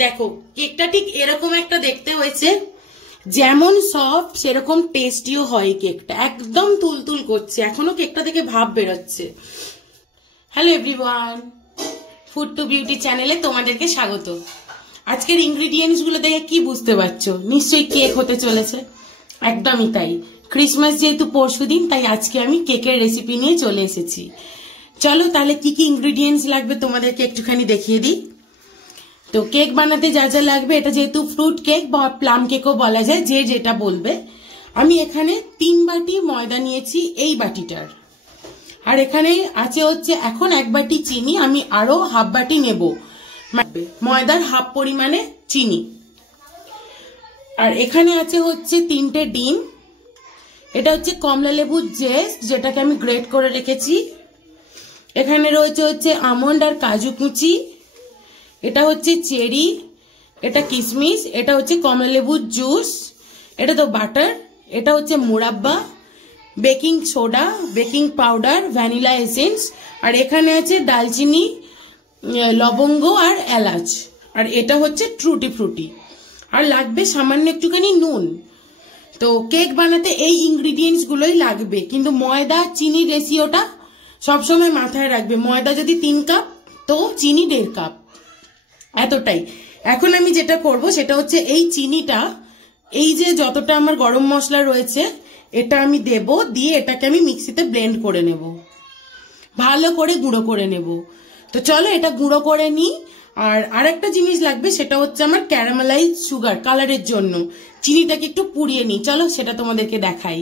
দেখো কেকটা ঠিক এরকম একটা দেখতে হয়েছে, যেমন সফট সেরকম টেস্টিও হয় কেকটা, একদম তুলতুল করছে, এখনো কেকটা থেকে ভাব বেরোচ্ছে। Hello everyone, food to beauty চ্যানেলে তোমাদেরকে স্বাগত। আজকের ইনগ্রিডিয়েন্টস গুলো দেখে কি বুঝতে পারছো, নিশ্চয়ই কেক হতে চলেছে। একদমই তাই, ক্রিসমাস যেহেতু পরশুদিন, তাই আজকে আমি কেকের রেসিপি নিয়ে চলে এসেছি। চলো তাহলে কি কি ইনগ্রিডিয়েন্টস লাগবে তোমাদেরকে একটুখানি দেখিয়ে দিই। তো কেক বানাতে যা যা লাগবে, এটা যেহেতু ফ্রুট কেক বা প্লাম কেকও বলা যায়, যে যেটা বলবে। আমি এখানে 3 বাটি ময়দা নিয়েছি এই বাটিটার, আর এখানে আছে হচ্ছে এখন 1 বাটি চিনি, আমি আরো হাফ বাটি নেব, ময়দার হাফ পরিমাণে চিনি। আর এখানে আছে হচ্ছে 3টে ডিম, এটা হচ্ছে কমলা লেবুর জেস্ট যেটাকে আমি গ্রেট করে রেখেছি। এখানে রয়েছে হচ্ছে আমন্ড আর কাজু কুচি, এটা হচ্ছে চেরি, এটা কিশমিশ, এটা হচ্ছে কমলা লেবুর জুস, এটা তো বাটার, এটা হচ্ছে মুরাব্বা, baking soda, baking powder, vanilla essence, আর এখানে আছে দালচিনি, লবঙ্গ আর এলাচ, আর এটা হচ্ছে টুটি ফ্রুটি, আর লাগবে সামান্য একটুখানি নুন। তো কেক বানাতে এই ইনগ্রিডিয়েন্টস গুলোই লাগবে, কিন্তু ময়দা চিনির রেশিওটা সবসময় মাথায় রাখবে। ময়দা যদি 3 কাপ তো চিনি 1.5 কাপ, এতটাই। এখন আমি যেটা করব সেটা হচ্ছে এই চিনিটা, এই যে যতটা আমার গরম মশলা রয়েছে এটা আমি দেব, দিয়ে এটাকে আমি মিক্সিতে ব্লেন্ড করে নেব, ভালো করে গুঁড়ো করে নেব। তো চলো এটা গুঁড়ো করে নিই। আর আরেকটা জিনিস লাগবে, সেটা হচ্ছে আমার ক্যারামেলাইজ সুগার, কালারের জন্য চিনিটাকে একটু পুড়িয়ে নিই, চলো সেটা তোমাদেরকে দেখাই।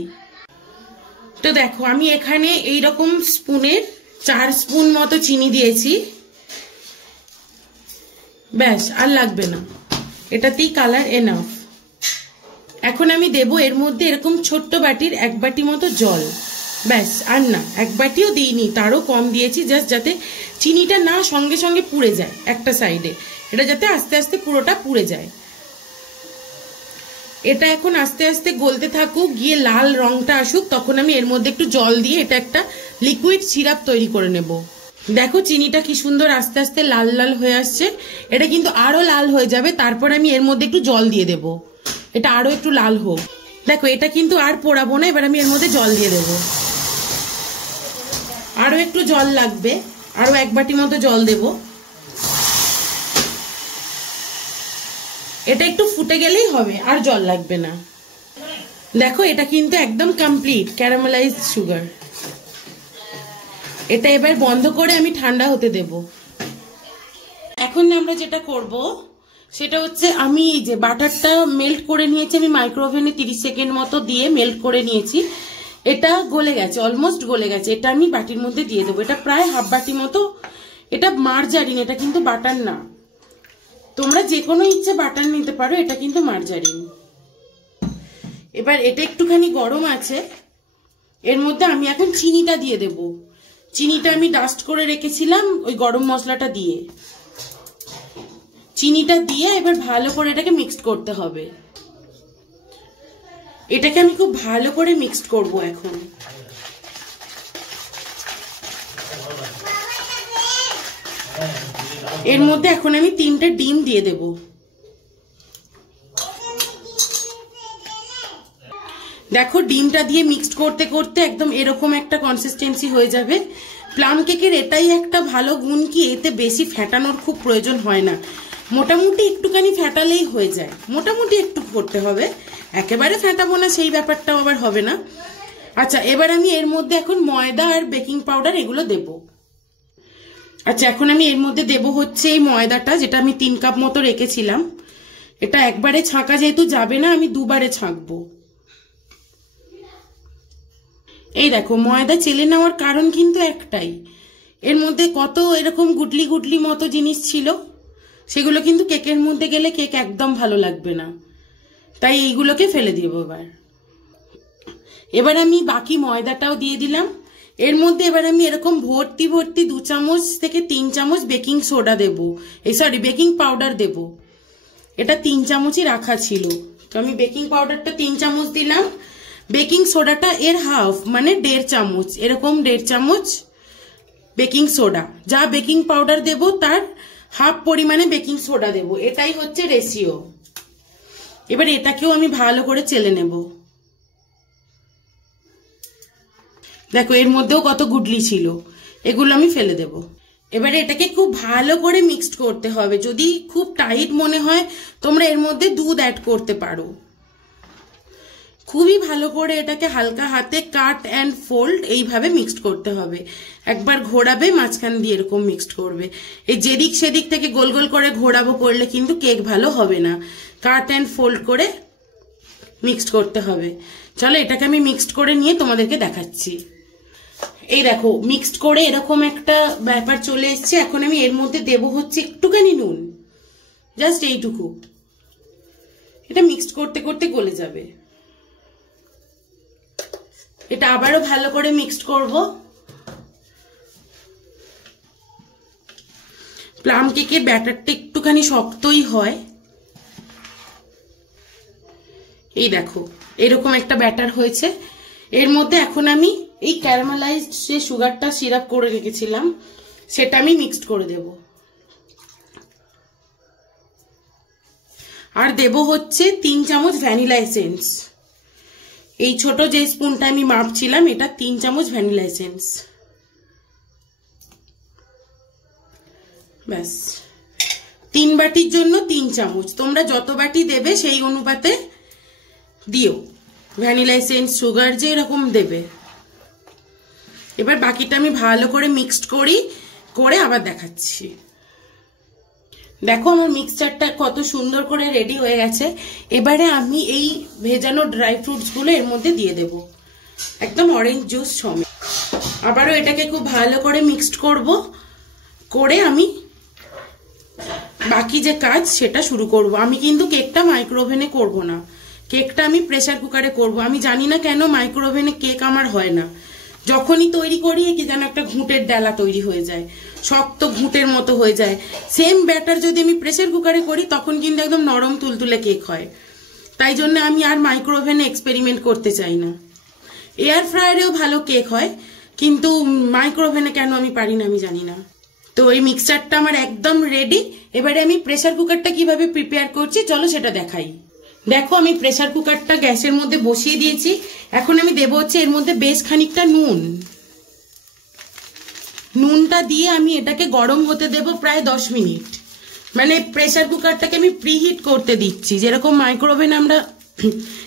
তো দেখো আমি এখানে এইরকম স্পুনের 4 স্পুন মতো চিনি দিয়েছি, ব্যাস আর লাগবে না, এটাতেই কালার এনাফ। এখন আমি দেব এর মধ্যে এরকম ছোট্ট বাটির 1 বাটি মতো জল, ব্যাস আর না, 1 বাটিও দিইনি, তারও কম দিয়েছি, জাস্ট যাতে চিনিটা না সঙ্গে সঙ্গে পুড়ে যায় একটা সাইডে, এটা যাতে আস্তে আস্তে পুরোটা পুড়ে যায়। এটা এখন আস্তে আস্তে গলতে থাকুক, গিয়ে লাল রংটা আসুক, তখন আমি এর মধ্যে একটু জল দিয়ে এটা একটা লিকুইড সিরাপ তৈরি করে নেব। দেখো চিনিটা কি সুন্দর আস্তে আস্তে লাল লাল হয়ে আসছে, এটা কিন্তু আরো লাল হয়ে যাবে, তারপর আমি এর মধ্যে একটু জল দিয়ে দেব, এটা আরো একটু লাল হোক। দেখো এটা কিন্তু আর পোড়াবো না, এবার আমি এর মধ্যে জল দিয়ে দেব, আরো একটু জল লাগবে, আরো 1 বাটি মতো জল দেব। এটা একটু ফুটে গেলেই হবে, আর জল লাগবে না। দেখো এটা কিন্তু একদম কমপ্লিট ক্যারামেলাইজড সুগার। এটা এবার বন্ধ করে আমি ঠান্ডা হতে দেব। এখন আমরা যেটা করব সেটা হচ্ছে, আমি যে বাটারটা মেল্ট করে নিয়েছি, আমি মাইক্রোওভেনে 30 সেকেন্ড মতো দিয়ে মেল্ট করে নিয়েছি, এটা গলে গেছে, অলমোস্ট গলে গেছে, এটা আমি বাটির মধ্যে দিয়ে দেবো। এটা প্রায় হাফ বাটি মতো, এটা মার্জারিন, এটা কিন্তু বাটার না, তোমরা যে কোনো ইচ্ছে বাটার নিতে পারো, এটা কিন্তু মার্জারিন। এবার এটা একটুখানি গরম আছে, এর মধ্যে আমি এখন চিনিটা দিয়ে দেব। চিনিটা আমি ডাস্ট করে রেখেছিলাম ওই গরম মশলাটা দিয়ে, চিনিটা দিয়ে এবার ভালো করে এটাকে মিক্সড করতে হবে। এটাকে আমি খুব ভালো করে মিক্সড করব এখন। এর মধ্যে এখন আমি 3টে ডিম দিয়ে দেব। দেখো ডিমটা দিয়ে মিক্সড করতে করতে একদম এরকম একটা কনসিস্টেন্সি হয়ে যাবে। প্লাম কেকের এটাই একটা ভালো গুণ কি, এতে বেশি ফ্যাটানোর খুব প্রয়োজন হয় না, মোটামুটি একটুখানি ফ্যাটালেই হয়ে যায়, মোটামুটি একটু করতে হবে, একেবারে ফ্যাটাবো না সেই ব্যাপারটাও আবার হবে না। আচ্ছা এবার আমি এর মধ্যে এখন ময়দা আর বেকিং পাউডার এগুলো দেব। আচ্ছা এখন আমি এর মধ্যে দেব হচ্ছে এই ময়দাটা, যেটা আমি 3 কাপ মতো রেখেছিলাম, এটা একবারে ছাঁকা যেহেতু যাবে না, আমি 2 বারে ছাঁকবো। এই দেখো ময়দা চেলে নেওয়ার কারণ কিন্তু একটাই, এর মধ্যে কত এরকম গুটলি গুটলি মতো জিনিস ছিল, সেগুলো কিন্তু কেকের মধ্যে গেলে কেক একদম ভালো লাগবে না, তাই এইগুলোকে ফেলে দিব। এবার আমি বাকি ময়দাটাও দিয়ে দিলাম এর মধ্যে। এবার আমি এরকম ভর্তি ভর্তি 2 চামচ থেকে 3 চামচ বেকিং সোডা দেব, বেকিং পাউডার দেব, এটা 3 চামচই রাখা ছিল, তো আমি বেকিং পাউডারটা 3 চামচ দিলাম, বেকিং সোডাটা এর হাফ মানে 1.5 চামচ, এরকম 1.5 চামচ বেকিং সোডা, যা বেকিং পাউডার দেব তার হাফ পরিমাণে বেকিং সোডা দেব, এটাই হচ্ছে রেশিও। এবার এটাকেও আমি ভালো করে চেলে নেব। দেখো এর মধ্যেও কত গুডলি ছিল, এগুলো আমি ফেলে দেব। এবারে এটাকে খুব ভালো করে মিক্সড করতে হবে। যদি খুব টাইট মনে হয় তোমরা এর মধ্যে দুধ অ্যাড করতে পারো। খুবই ভালো করে এটাকে হালকা হাতে কাট অ্যান্ড ফোল্ড এইভাবে মিক্সড করতে হবে। একবার ঘোরাবে, মাঝখান দিয়ে এরকম মিক্সড করবে। এই যেদিক সেদিক থেকে গোল গোল করে ঘোরাবো, করলে কিন্তু কেক ভালো হবে না। কাট অ্যান্ড ফোল্ড করে মিক্সড করতে হবে। চলো এটাকে আমি মিক্সড করে নিয়ে তোমাদেরকে দেখাচ্ছি। এই দেখো মিক্সড করে এরকম একটা ব্যাপার চলে এসছে। এখন আমি এর মধ্যে দেব হচ্ছে একটুখানি নুন, জাস্ট এইটুকু। এটা মিক্সড করতে করতে গলে যাবে। এটা আবারও ভালো করে মিক্সড করব। প্লাম কেকের ব্যাটারটা একটুখানি শক্তই হয়। এই দেখো এরকম একটা ব্যাটার হয়েছে। এর মধ্যে এখন আমি এই ক্যারামেলাইজড যে সুগারটা সিরাপ করে রেখেছিলাম সেটা আমি মিক্সড করে দেব। আর দেব হচ্ছে 3 চামচ ভ্যানিলা এসেন্স। এই ছোট যে স্পুনটা আমি মাপছিলাম, এটা 3 চামচ ভ্যানিলা এসেন্স। ব্যাস, 3 বাটির জন্য 3 চামচ। তোমরা যত বাটি দেবে সেই অনুপাতে দিও ভ্যানিলা এসেন্স, সুগার যে এরকম দেবে। এবার বাকিটা আমি ভালো করে মিক্সড করে আবার দেখাচ্ছি। দেখো আমার মিক্সচারটা কত সুন্দর করে রেডি হয়ে গেছে। এবারে আমি এই ভেজানো ড্রাই ফ্রুটস গুলো এর মধ্যে দিয়ে দেব, একদম অরেঞ্জ জুস সমেত। আবারও এটাকে খুব ভালো করে মিক্সড করে আমি বাকি যে কাজ সেটা শুরু করব। আমি কিন্তু কেকটা মাইক্রোওভেনে করব না, কেকটা আমি প্রেসার কুকারে করব। আমি জানি না কেন মাইক্রোওভেনে কেক আমার হয় না। যখনই তৈরি করি কি যেন একটা ঘুঁটের ডালা তৈরি হয়ে যায়, শক্ত ঘুঁটের মতো হয়ে যায়। সেম ব্যাটার যদি আমি প্রেসার কুকারে করি তখন কিন্তু একদম নরম তুলতুলে কেক হয়। তাই জন্য আমি আর মাইক্রোওভেনে এক্সপেরিমেন্ট করতে চাই না। এয়ার ফ্রায়ারেও ভালো কেক হয়, কিন্তু মাইক্রোওভেনে কেন আমি পারি না আমি জানি না। তো এই মিক্সচারটা আমার একদম রেডি। এবারে আমি প্রেসার কুকারটা কিভাবে প্রিপেয়ার করছি চলো সেটা দেখাই। দেখো আমি প্রেসার কুকারটা গ্যাসের মধ্যে বসিয়ে দিয়েছি। এখন আমি দেবো হচ্ছে এর মধ্যে বেশ খানিকটা নুনটা দিয়ে আমি এটাকে গরম হতে দেব প্রায় 10 মিনিট। মানে প্রেসার কুকারটাকে আমি প্রিহিট করতে দিচ্ছি, যেরকম মাইক্রোওভেনে আমরা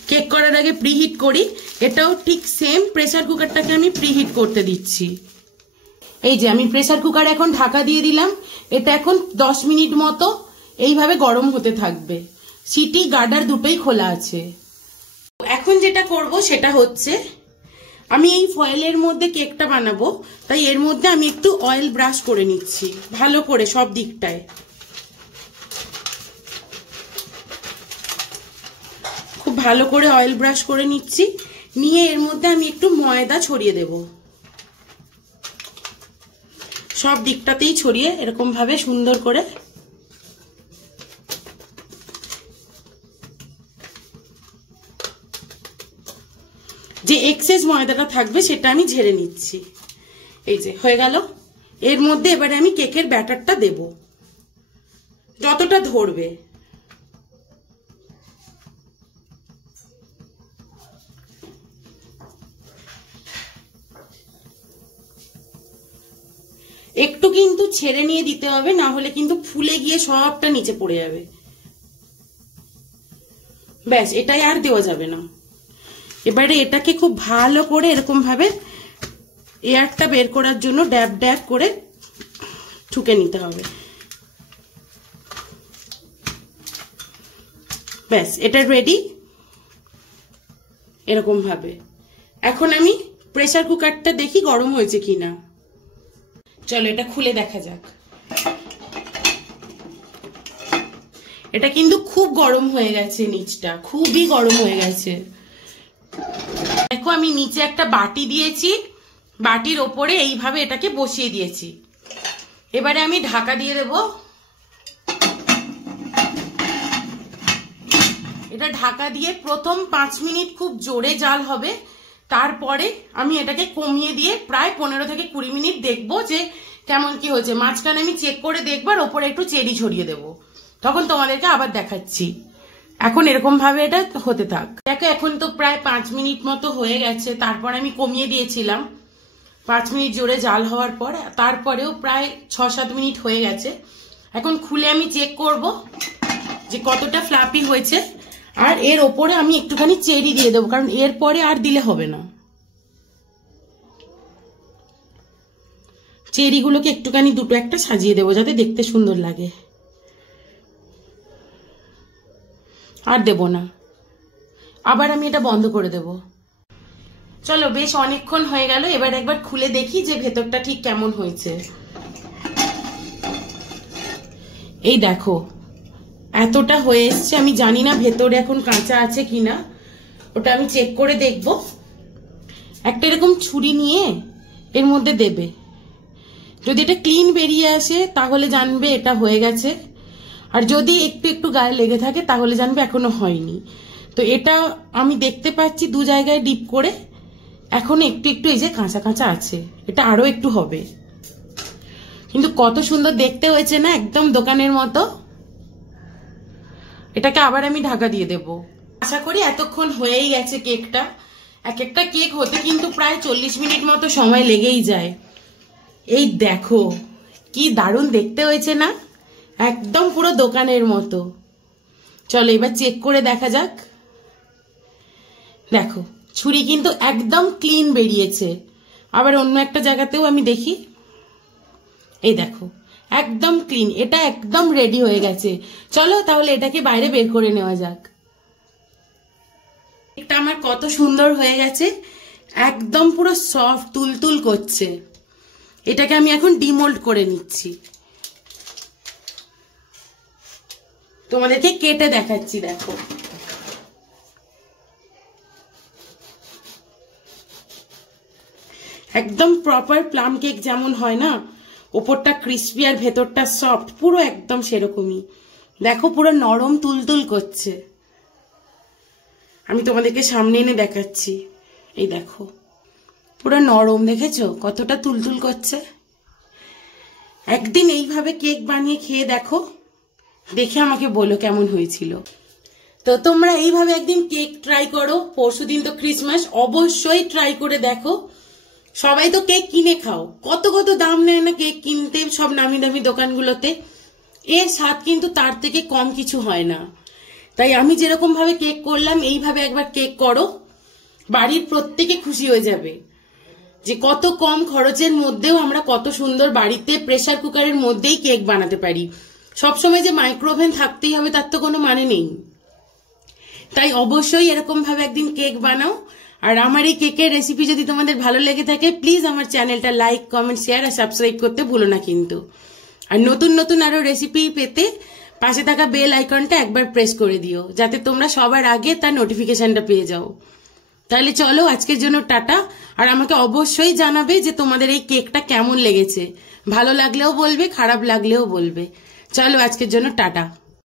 কেক করার আগে প্রিহিট করি, এটাও ঠিক সেম প্রেসার কুকারটাকে আমি প্রিহিট করতে দিচ্ছি। এই যে আমি প্রেসার কুকারে এখন ঢাকা দিয়ে দিলাম। এটা এখন 10 মিনিট মতো এইভাবে গরম হতে থাকবে। সিটি গার্ডার দুটোই খোলা আছে। এখন যেটা করব সেটা হচ্ছে আমি এই ফয়েলের মধ্যে কেকটা বানাবো, তাই এর মধ্যে আমি একটু অয়েল ব্রাশ করে নিচ্ছি ভালো করে সব দিকটায়। খুব ভালো করে অয়েল ব্রাশ করে নিচ্ছি। নিয়ে এর মধ্যে আমি একটু ময়দা ছড়িয়ে দেব, সব দিকটাতেই ছড়িয়ে এরকম ভাবে সুন্দর করে। যে এক্সেস ময়দাটা থাকবে সেটা আমি ঝেড়ে নিচ্ছি। এই যে হয়ে গেল। এর মধ্যে এবারে আমি কেকের ব্যাটারটা দেব যতটা ধরবে। একটু কিন্তু ছেড়ে নিয়ে দিতে হবে, না হলে কিন্তু ফুলে গিয়ে সবটা নিচে পড়ে যাবে। ব্যাস, এটাই আর দেওয়া যাবে না। এবারে এটাকে খুব ভালো করে এরকম ভাবে এয়ারটা বের করার জন্য ড্যাব ড্যাব করে ঠুকে নিতে হবে। ব্যাস, এটা রেডি এরকম ভাবে। এখন আমি প্রেসার কুকারটা দেখি গরম হয়েছে কিনা। চলো এটা খুলে দেখা যাক। এটা কিন্তু খুব গরম হয়ে গেছে, নিচটা খুবই গরম হয়ে গেছে। দেখো আমি নিচে একটা বাটি দিয়েছি, বাটির ওপরে এইভাবে এটাকে বসিয়ে দিয়েছি। এবারে আমি ঢাকা দিয়ে দেব। এটা ঢাকা দিয়ে প্রথম 5 মিনিট খুব জোরে জাল হবে, তারপরে আমি এটাকে কমিয়ে দিয়ে প্রায় 15 থেকে 20 মিনিট দেখবো যে কেমন কি হয়েছে। মাঝখানে আমি চেক করে দেখবার, ওপরে একটু চেরি ছড়িয়ে দেবো, তখন তোমাদেরকে আবার দেখাচ্ছি। এখন এরকম ভাবে এটা হতে থাক। দেখো এখন তো প্রায় 5 মিনিট মতো হয়ে গেছে, তারপর আমি কমিয়ে দিয়েছিলাম 5 মিনিট জোরে জাল হওয়ার পর, তারপরেও প্রায় 6-7 মিনিট হয়ে গেছে। এখন খুলে আমি চেক করব যে কতটা ফ্লাপি হয়েছে। আর এর ওপরে আমি একটুখানি চেরি দিয়ে দেবো, কারণ এর পরে আর দিলে হবে না। চেরিগুলোকে একটুখানি দুটো একটা সাজিয়ে দেবো যাতে দেখতে সুন্দর লাগে। আর দেব না, আবার আমি এটা বন্ধ করে দেব। চলো বেশ অনেকক্ষণ হয়ে গেল, এবার একবার খুলে দেখি যে ভেতরটা ঠিক কেমন হয়েছে। এই দেখো এতটা হয়ে এসছে। আমি জানি না ভেতরে এখন কাঁচা আছে কিনা, ওটা আমি চেক করে দেখব। একটা এরকম ছুরি নিয়ে এর মধ্যে দেবে, যদি এটা ক্লিন বেরিয়ে আসে তাহলে জানবে এটা হয়ে গেছে, আর যদি একটু একটু গায়ে লেগে থাকে তাহলে জানবে এখনো হয়নি। তো এটা আমি দেখতে পাচ্ছি 2 জায়গায় ডিপ করে এখন একটু একটু এই যে কাঁচা কাঁচা আছে, এটা আরো একটু হবে। কিন্তু কত সুন্দর দেখতে হয়েছে না, একদম দোকানের মতো। এটাকে আবার আমি ঢাকা দিয়ে দেব। আশা করি এতক্ষণ হয়েই গেছে কেকটা। এক একটা কেক হতে কিন্তু প্রায় 40 মিনিট মতো সময় লেগেই যায়। এই দেখো কি দারুণ দেখতে হয়েছে না, একদম পুরো দোকানের মতো। চলো এবার চেক করে দেখা যাক। দেখো ছুরি কিন্তু একদম ক্লিন বেরিয়েছে। আবার অন্য একটা জায়গাতেও আমি দেখি, এই দেখো একদম ক্লিন, এটা একদম রেডি হয়ে গেছে। চলো তাহলে এটাকে বাইরে বের করে নেওয়া যাক। এটা আমার কত সুন্দর হয়ে গেছে, একদম পুরো সফট তুলতুল করছে। এটাকে আমি এখন ডিমোল্ড করে নিচ্ছি, তোমাদেরকে কেটে দেখাচ্ছি। দেখো একদম প্রপার প্লাম কেক যেমন হয় না, ওপরটা ক্রিস্পি আর ভেতরটা সফট, পুরো একদম সেরকমই। দেখো পুরো নরম তুলতুল করছে। আমি তোমাদেরকে সামনে এনে দেখাচ্ছি, এই দেখো পুরো নরম, দেখেছো কতটা তুলতুল করছে। একদিন এইভাবে কেক বানিয়ে খেয়ে দেখো, দেখে আমাকে বলো কেমন হয়েছিল। তো তোমরা এইভাবে একদিন কেক ট্রাই করো। পরশুদিন তো ক্রিসমাস, অবশ্যই ট্রাই করে দেখো। সবাই তো কেক কিনে খাও, কত কত দাম নেয় না কেক কিনতে সব নামি দামি দোকানগুলোতে। এর স্বাদ কিন্তু তার থেকে কম কিছু হয় না। তাই আমি যেরকম ভাবে কেক করলাম, এইভাবে একবার কেক করো, বাড়ির প্রত্যেকে খুশি হয়ে যাবে যে কত কম খরচের মধ্যেও আমরা কত সুন্দর বাড়িতে প্রেসার কুকারের মধ্যেই কেক বানাতে পারি। সবসময় যে মাইক্রোওভেন থাকতেই হবে তার তো কোনো মানে নেই। তাই অবশ্যই এরকম ভাবে একদিন কেক বানাও। আর আমার এই কেকের রেসিপি যদি তোমাদের ভালো লেগে থাকে, প্লিজ আমার চ্যানেলটা লাইক, কমেন্ট, শেয়ার আর সাবস্ক্রাইব করতে ভুলো না কিন্তু। আর নতুন নতুন আরো রেসিপি পেতে পাশে থাকা বেল আইকনটা একবার প্রেস করে দিও, যাতে তোমরা সবার আগে তার নোটিফিকেশনটা পেয়ে যাও। তাহলে চলো আজকের জন্য টাটা। আর আমাকে অবশ্যই জানাবে যে তোমাদের এই কেকটা কেমন লেগেছে। ভালো লাগলেও বলবে, খারাপ লাগলেও বলবে। চলো আজকের জন্য টাটা।